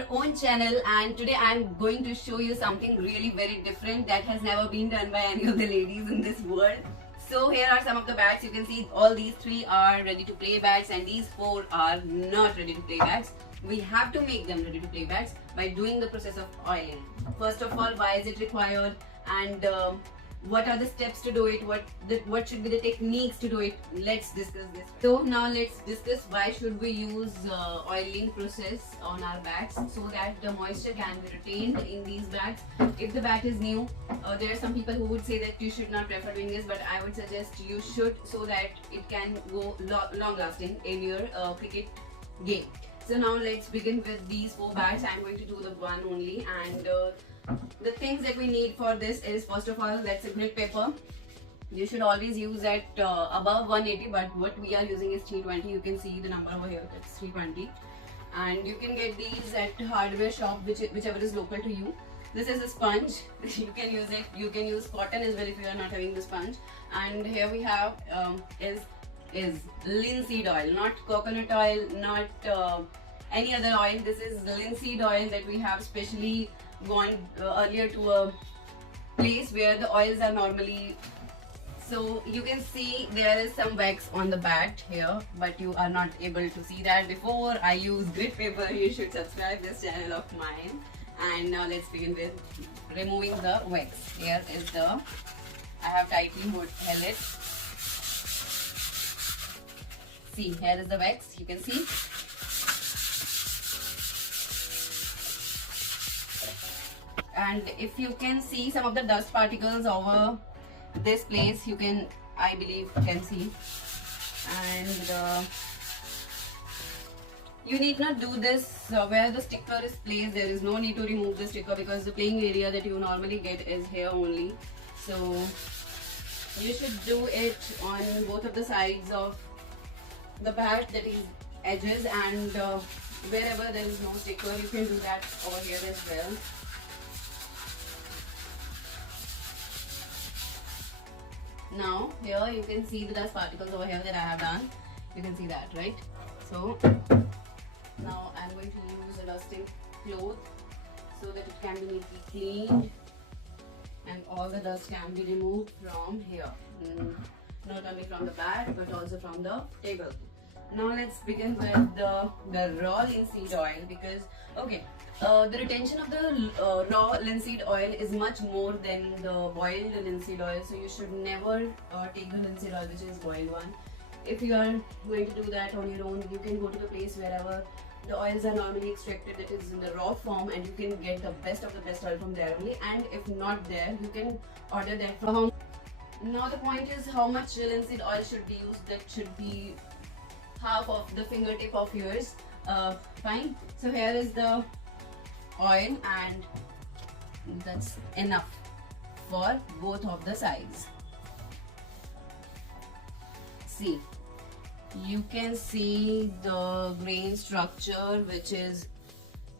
your own channel, and today I'm going to show you something really very different that has never been done by any of the ladies in this world. So here are some of the bats. You can see all these 3 are ready to play bats and these 4 are not ready to play bats. We have to make them ready to play bats by doing the process of oiling. First of all, why is it required, and what are the steps to do it, what should be the techniques to do it. Let's discuss this. So now let's discuss why should we use oiling process on our bats, so that the moisture can be retained in these bats. If the bat is new, there are some people who would say that you should not prefer doing this, but I would suggest you should, so that it can go long lasting in your cricket game. So now let's begin with these 4 bats. I'm going to do the one only, and the things that we need for this is, first of all, that's a grit paper. You should always use at above 180, but what we are using is 320. You can see the number over here, that's 320. And you can get these at hardware shop, whichever is local to you. This is a sponge. You can use it. You can use cotton as well if you are not having the sponge. And here we have is linseed oil, not coconut oil, not any other oil. This is linseed oil that we have specially gone earlier to a place where the oils are normally. So you can see there is some wax on the bat here, but you are not able to see that. Before I use grit paper, you should subscribe this channel of mine. And now let's begin with removing the wax. Here is the, I have tightly held it. See, here is the wax, you can see. And if you can see some of the dust particles over this place, you can, I believe, can see. And you need not do this where the sticker is placed. There is no need to remove the sticker, because the playing area that you normally get is here only. So you should do it on both of the sides of the bat, that is edges, and wherever there is no sticker, you can do that over here as well. Now here you can see the dust particles over here that I have done. You can see that, right? So now I'm going to use a dusting cloth so that it can be neatly cleaned and all the dust can be removed from here. Not only from the bat but also from the table. Now let's begin with the raw linseed oil, because the retention of the raw linseed oil is much more than the boiled linseed oil. So you should never take the linseed oil which is boiled one. If you are going to do that on your own, you can go to the place wherever the oils are normally extracted, that is in the raw form, and you can get the best of the best oil from there only. And if not there, you can order that from home. Now the point is, how much linseed oil should be used? That should be half of the fingertip of yours. Fine. So here is the oil, and that's enough for both of the sides. See, you can see the grain structure, which is,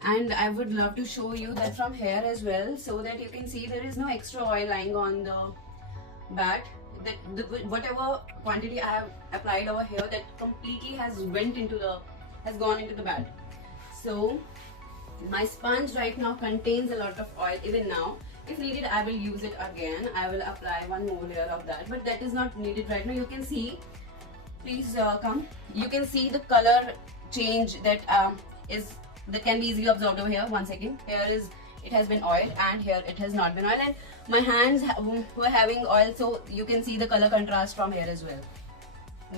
and I would love to show you that from here as well, so that you can see there is no extra oil lying on the bat. That whatever quantity I have applied over here, that completely has gone into the bat. So my sponge right now contains a lot of oil. Even now, if needed, I will use it again. I will apply one more layer of that, but that is not needed right now. You can see, please come. You can see the color change that can be easily observed over here. One second. Here is, it has been oiled, and here it has not been oiled, and my hands were having oil, so you can see the color contrast from here as well.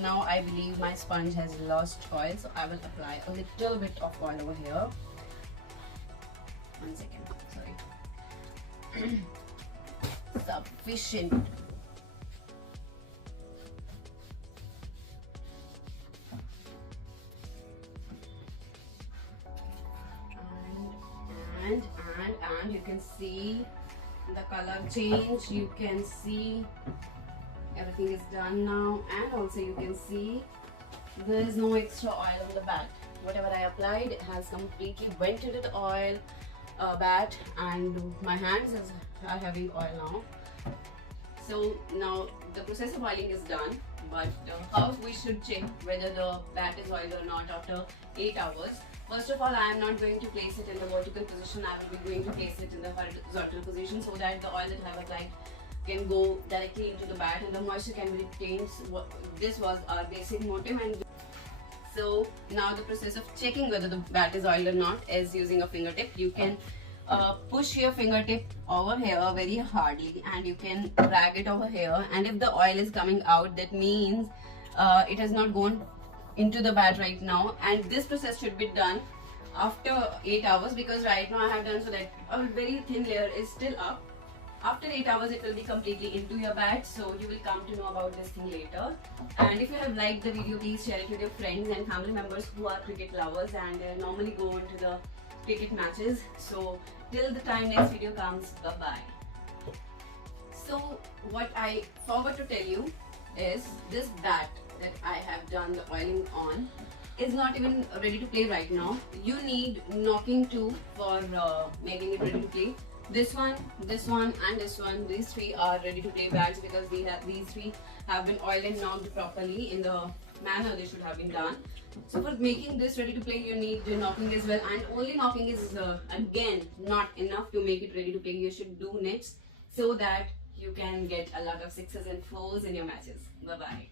Now I believe my sponge has lost oil, so I will apply a little bit of oil over here. One second, sorry. Sufficient. And you can see the color change. You can see everything is done now, and also you can see there is no extra oil on the bat. Whatever I applied, it has completely went into the oil bat, and my hands are having oil now. So now the process of oiling is done, but how we should check whether the bat is oiled or not after 8 hours. First of all, I am not going to place it in the vertical position. I will be going to place it in the horizontal position so that the oil that I have applied can go directly into the bat and the moisture can be retained. This was our basic motive. And so now the process of checking whether the bat is oiled or not is using a fingertip. You can push your fingertip over here very hardly and you can drag it over here, and if the oil is coming out, that means it has not gone into the bat right now. And this process should be done after 8 hours, because right now I have done so that a very thin layer is still up. After 8 hours it will be completely into your bat, so you will come to know about this thing later. And if you have liked the video, please share it with your friends and family members who are cricket lovers and normally go into the cricket matches. So till the time next video comes, bye bye. So what I forgot to tell you is this bat that I have done the oiling on is not even ready to play right now. You need knocking too for making it ready to play. This one, and this one, these three are ready to play bats because these three have been oiled and knocked properly in the manner they should have been done. So for making this ready to play, you need the knocking as well, and only knocking is again not enough to make it ready to play. You should do nets so that you can get a lot of sixes and fours in your matches. Bye bye.